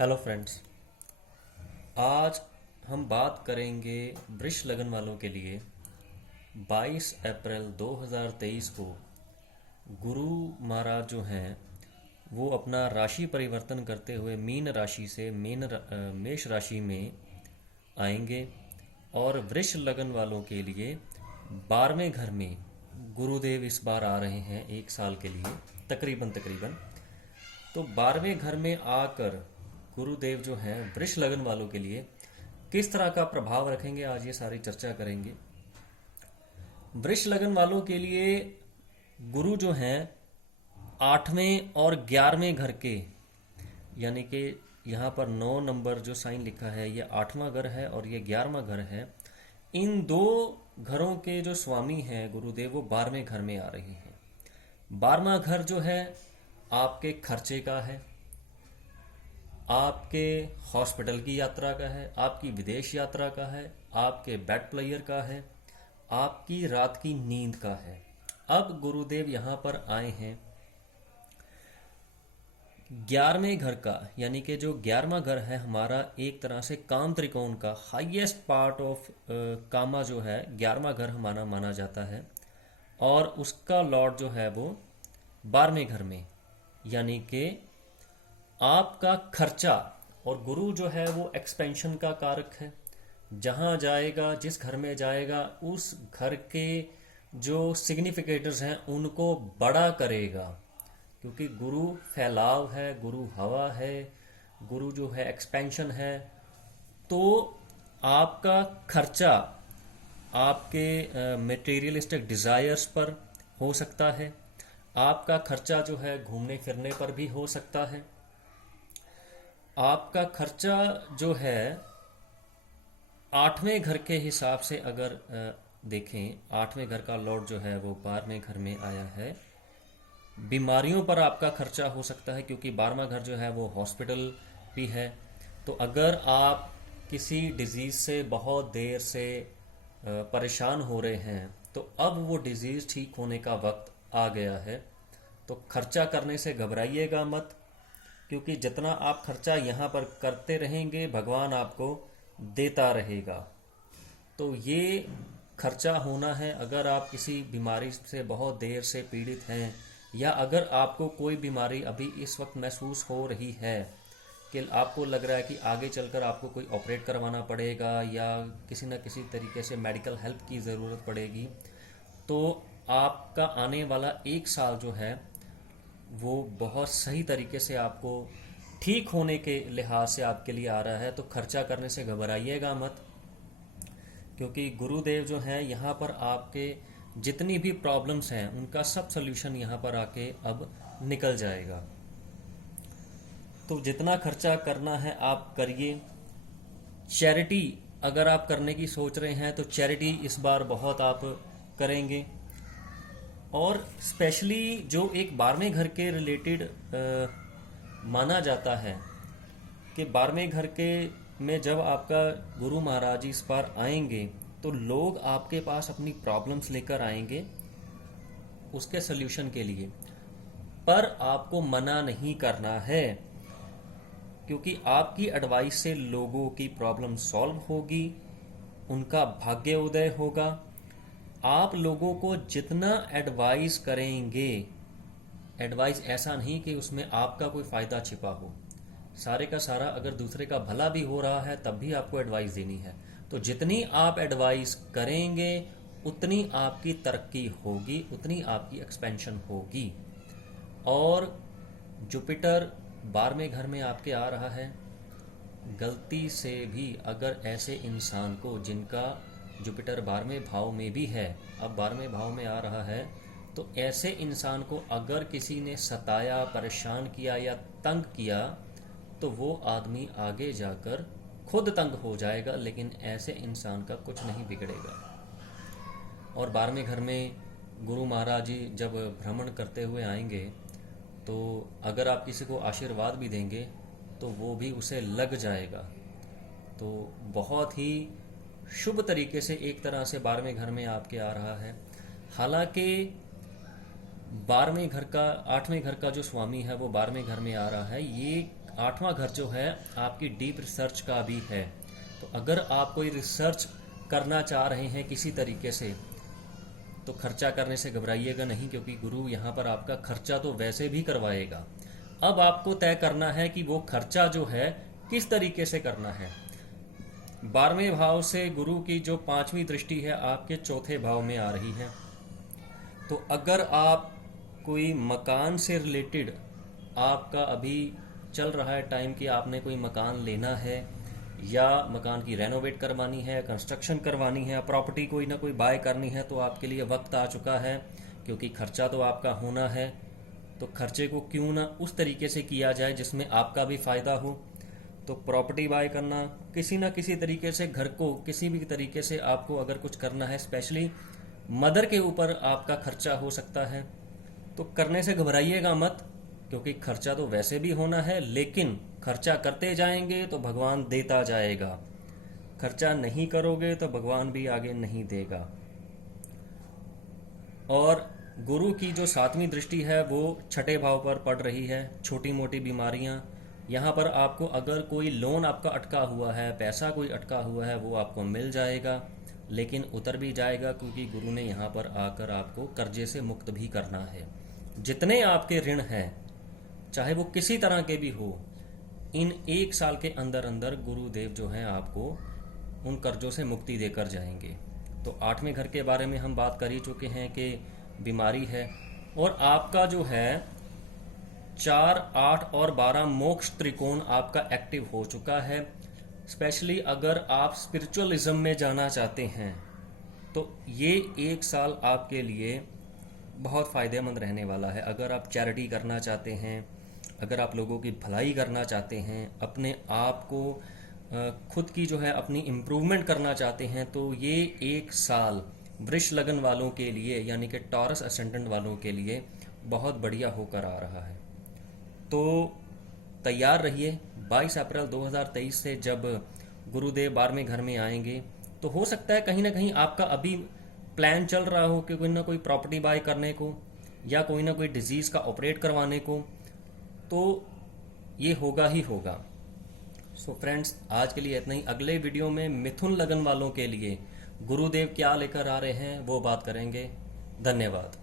Hello friends. आज हम बात करेंगे वृष लगन वालों के लिए 22 अप्रैल 2023 को गुरु महाराज जो हैं वो अपना राशि परिवर्तन करते हुए मीन राशि से मेष राशि में आएंगे। और वृष लगन वालों के लिए 12वें घर में गुरुदेव इस बार आ रहे हैं 1 साल के लिए तकरीबन। तो 12वें घर में आकर गुरुदेव जो हैं वृष लगन वालों के लिए किस तरह का प्रभाव रखेंगे, आज ये सारी चर्चा करेंगे। वृष लगन वालों के लिए गुरु जो हैं 8वें और 11वें घर के, यानी कि यहाँ पर 9 नंबर जो साइन लिखा है ये 8वां घर है और ये 11वां घर है। इन दो घरों के जो स्वामी हैं गुरुदेव वो 12वें घर में आ रहे हैं। 12वां घर जो है आपके खर्चे का है, आपके हॉस्पिटल की यात्रा का है, आपकी विदेश यात्रा का है, आपके बेट प्लेयर का है, आपकी रात की नींद का है। अब गुरुदेव यहाँ पर आए हैं 11वें घर का, यानी कि जो 11वां घर है हमारा एक तरह से काम त्रिकोण का हाईएस्ट पार्ट ऑफ कामा जो है 11वां घर हमारा माना जाता है। और उसका लॉर्ड जो है वो 12वें घर में, यानी कि आपका खर्चा। और गुरु जो है वो एक्सपेंशन का कारक है। जहाँ जाएगा, जिस घर में जाएगा, उस घर के जो सिग्निफिकेटर्स हैं उनको बड़ा करेगा, क्योंकि गुरु फैलाव है, गुरु हवा है, गुरु जो है एक्सपेंशन है। तो आपका खर्चा आपके मटेरियलिस्टिक डिज़ायर्स पर हो सकता है, आपका खर्चा जो है घूमने फिरने पर भी हो सकता है, आपका खर्चा जो है 8वें घर के हिसाब से अगर देखें, 8वें घर का लॉर्ड जो है वो 12वें घर में आया है। बीमारियों पर आपका खर्चा हो सकता है, क्योंकि 12वां घर जो है वो हॉस्पिटल भी है। तो अगर आप किसी डिजीज़ से बहुत देर से परेशान हो रहे हैं तो अब वो डिजीज़ ठीक होने का वक्त आ गया है। तो खर्चा करने से घबराइएगा मत, क्योंकि जितना आप खर्चा यहाँ पर करते रहेंगे भगवान आपको देता रहेगा। तो ये खर्चा होना है। अगर आप किसी बीमारी से बहुत देर से पीड़ित हैं, या अगर आपको कोई बीमारी अभी इस वक्त महसूस हो रही है कि आपको लग रहा है कि आगे चलकर आपको कोई ऑपरेट करवाना पड़ेगा या किसी न किसी तरीके से मेडिकल हेल्प की ज़रूरत पड़ेगी, तो आपका आने वाला 1 साल जो है वो बहुत सही तरीके से आपको ठीक होने के लिहाज से आपके लिए आ रहा है। तो खर्चा करने से घबराइएगा मत, क्योंकि गुरुदेव जो हैं यहाँ पर आपके जितनी भी प्रॉब्लम्स हैं उनका सब सल्यूशन यहाँ पर आके अब निकल जाएगा। तो जितना खर्चा करना है आप करिए। चैरिटी अगर आप करने की सोच रहे हैं तो चैरिटी इस बार बहुत आप करेंगे। और स्पेशली जो एक 12वें घर के रिलेटेड माना जाता है कि 12वें घर के में जब आपका गुरु महाराज इस बार आएंगे तो लोग आपके पास अपनी प्रॉब्लम्स लेकर आएंगे उसके सल्यूशन के लिए, पर आपको मना नहीं करना है, क्योंकि आपकी एडवाइस से लोगों की प्रॉब्लम सॉल्व होगी, उनका भाग्य उदय होगा। आप लोगों को जितना एडवाइस करेंगे, एडवाइस ऐसा नहीं कि उसमें आपका कोई फ़ायदा छिपा हो, सारे का सारा अगर दूसरे का भला भी हो रहा है तब भी आपको एडवाइस देनी है। तो जितनी आप एडवाइस करेंगे उतनी आपकी तरक्की होगी, उतनी आपकी एक्सपेंशन होगी। और जुपिटर 12वें घर में आपके आ रहा है। गलती से भी अगर ऐसे इंसान को जिनका जुपिटर 12वें भाव में भी है, अब 12वें भाव में आ रहा है, तो ऐसे इंसान को अगर किसी ने सताया, परेशान किया या तंग किया तो वो आदमी आगे जाकर खुद तंग हो जाएगा, लेकिन ऐसे इंसान का कुछ नहीं बिगड़ेगा। और 12वें घर में गुरु महाराज जी जब भ्रमण करते हुए आएंगे तो अगर आप किसी को आशीर्वाद भी देंगे तो वो भी उसे लग जाएगा। तो बहुत ही शुभ तरीके से एक तरह से 12वें घर में आपके आ रहा है। हालांकि 12वें घर का 8वें घर का जो स्वामी है वो 12वें घर में आ रहा है, ये 8वां घर जो है आपकी डीप रिसर्च का भी है। तो अगर आप कोई रिसर्च करना चाह रहे हैं किसी तरीके से, तो खर्चा करने से घबराइएगा नहीं, क्योंकि गुरु यहाँ पर आपका खर्चा तो वैसे भी करवाएगा। अब आपको तय करना है कि वो खर्चा जो है किस तरीके से करना है। 12वें भाव से गुरु की जो 5वीं दृष्टि है आपके 4थे भाव में आ रही है। तो अगर आप कोई मकान से रिलेटेड आपका अभी चल रहा है टाइम कि आपने कोई मकान लेना है या मकान की रेनोवेट करवानी है, कंस्ट्रक्शन करवानी है, प्रॉपर्टी कोई ना कोई बाय करनी है, तो आपके लिए वक्त आ चुका है, क्योंकि खर्चा तो आपका होना है। तो खर्चे को क्यों ना उस तरीके से किया जाए जिसमें आपका भी फ़ायदा हो। तो प्रॉपर्टी बाय करना, किसी ना किसी तरीके से घर को किसी भी तरीके से आपको अगर कुछ करना है, स्पेशली मदर के ऊपर आपका खर्चा हो सकता है, तो करने से घबराइएगा मत, क्योंकि खर्चा तो वैसे भी होना है, लेकिन खर्चा करते जाएंगे तो भगवान देता जाएगा। खर्चा नहीं करोगे तो भगवान भी आगे नहीं देगा। और गुरु की जो 7वीं दृष्टि है वो 6ठे भाव पर पड़ रही है। छोटी मोटी बीमारियां, यहाँ पर आपको अगर कोई लोन आपका अटका हुआ है, पैसा कोई अटका हुआ है, वो आपको मिल जाएगा, लेकिन उतर भी जाएगा, क्योंकि गुरु ने यहाँ पर आकर आपको कर्जे से मुक्त भी करना है। जितने आपके ऋण हैं, चाहे वो किसी तरह के भी हो, इन 1 साल के अंदर अंदर गुरुदेव जो हैं आपको उन कर्जों से मुक्ति देकर जाएंगे। तो 8वें घर के बारे में हम बात कर ही चुके हैं कि बीमारी है, और आपका जो है 4, 8 और 12 मोक्ष त्रिकोण आपका एक्टिव हो चुका है। स्पेशली अगर आप स्पिरिचुअलिज्म में जाना चाहते हैं तो ये 1 साल आपके लिए बहुत फ़ायदेमंद रहने वाला है। अगर आप चैरिटी करना चाहते हैं, अगर आप लोगों की भलाई करना चाहते हैं, अपने आप को खुद की जो है अपनी इम्प्रूवमेंट करना चाहते हैं, तो ये 1 साल वृष लगन वालों के लिए, यानी कि टॉरस असेंडेंट वालों के लिए बहुत बढ़िया होकर आ रहा है। तो तैयार रहिए। 22 अप्रैल 2023 से जब गुरुदेव 12वें घर में आएंगे, तो हो सकता है कहीं ना कहीं आपका अभी प्लान चल रहा हो कि कोई ना कोई प्रॉपर्टी बाय करने को या कोई ना कोई डिजीज़ का ऑपरेट करवाने को, तो ये होगा ही होगा। सो फ्रेंड्स, आज के लिए इतना ही। अगले वीडियो में मिथुन लगन वालों के लिए गुरुदेव क्या लेकर आ रहे हैं वो बात करेंगे। धन्यवाद।